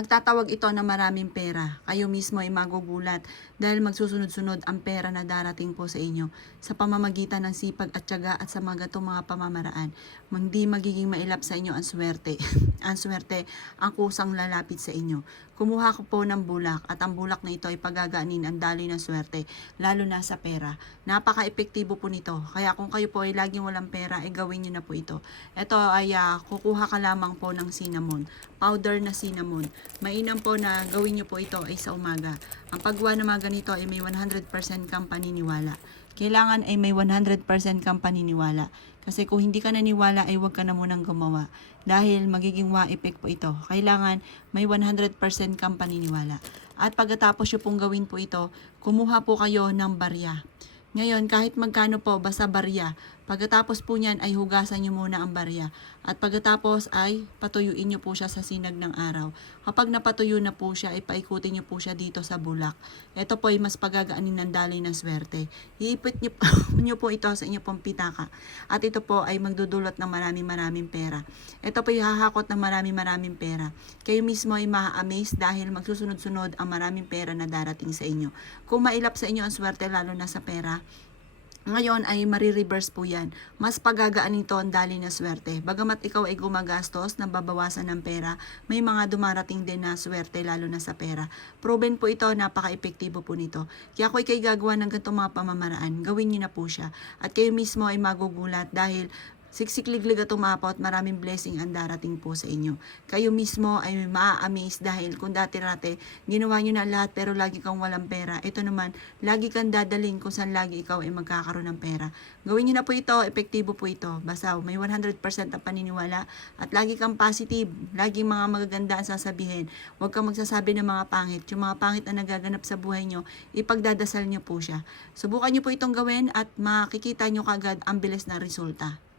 Magtatawag ito ng maraming pera. Kayo mismo ay magugulat dahil magsusunod-sunod ang pera na darating po sa inyo sa pamamagitan ng sipag at tiyaga at sa mga gatong mga pamamaraan. Hindi magiging mailap sa inyo ang swerte. Ang swerte ang kusang lalapit sa inyo. Kumuha ko po ng bulak at ang bulak na ito ay pagagaanin ang daloy ng swerte, lalo na sa pera. Napaka-epektibo po nito. Kaya kung kayo po ay laging walang pera, ay gawin nyo na po ito. Ito ay kukuha ka lamang po ng cinnamon, powder na cinnamon. Mainam po na gawin nyo po ito ay sa umaga. Ang paggawa ng mga ganito ay may 100% kang paniniwala. Kailangan ay may 100% kang paniniwala. Kasi kung hindi ka naniwala ay huwag ka na munang gumawa. Dahil magiging wa-effect po ito. Kailangan may 100% kang paniniwala. At pagkatapos nyo pong gawin po ito, kumuha po kayo ng barya. Ngayon, kahit magkano po, basta barya. Pagkatapos po niyan ay hugasan nyo muna ang barya. At pagkatapos ay patuyuin nyo po siya sa sinag ng araw. Kapag napatuyo na po siya, ay paikutin nyo po siya dito sa bulak. Ito po ay mas pagagaanin ng daloy ng swerte. Iipit nyo, nyo po ito sa inyo pong pitaka. At ito po ay magdudulot ng maraming pera. Ito po ay hahakot ng maraming pera. Kayo mismo ay ma-amaze dahil magsusunod-sunod ang maraming pera na darating sa inyo. Kung mailap sa inyo ang swerte lalo na sa pera, ngayon ay marireverse po yan. Mas pagagaan nito ang daloy na swerte. Bagamat ikaw ay gumagastos, nababawasan ng pera, may mga dumarating din na swerte lalo na sa pera. Proven po ito, napaka-epektibo po nito. Kaya kung ikay gagawa ng ganitong mga pamamaraan, gawin nyo na po siya. At kayo mismo ay magugulat dahil siksikliglig at umapot, maraming blessing ang darating po sa inyo. Kayo mismo ay maa-amaze dahil kung dati-rate, ginawa nyo na lahat pero lagi kang walang pera. Ito naman, lagi kang dadaling kung saan lagi ikaw ay magkakaroon ng pera. Gawin nyo na po ito, epektibo po ito. Basta may 100% ang paniniwala at lagi kang positive. Lagi mga magaganda ang sasabihin. Huwag kang magsasabi ng mga pangit. Yung mga pangit na nagaganap sa buhay nyo, ipagdadasal nyo po siya. Subukan nyo po itong gawin at makikita nyo kagad ang bilis na resulta.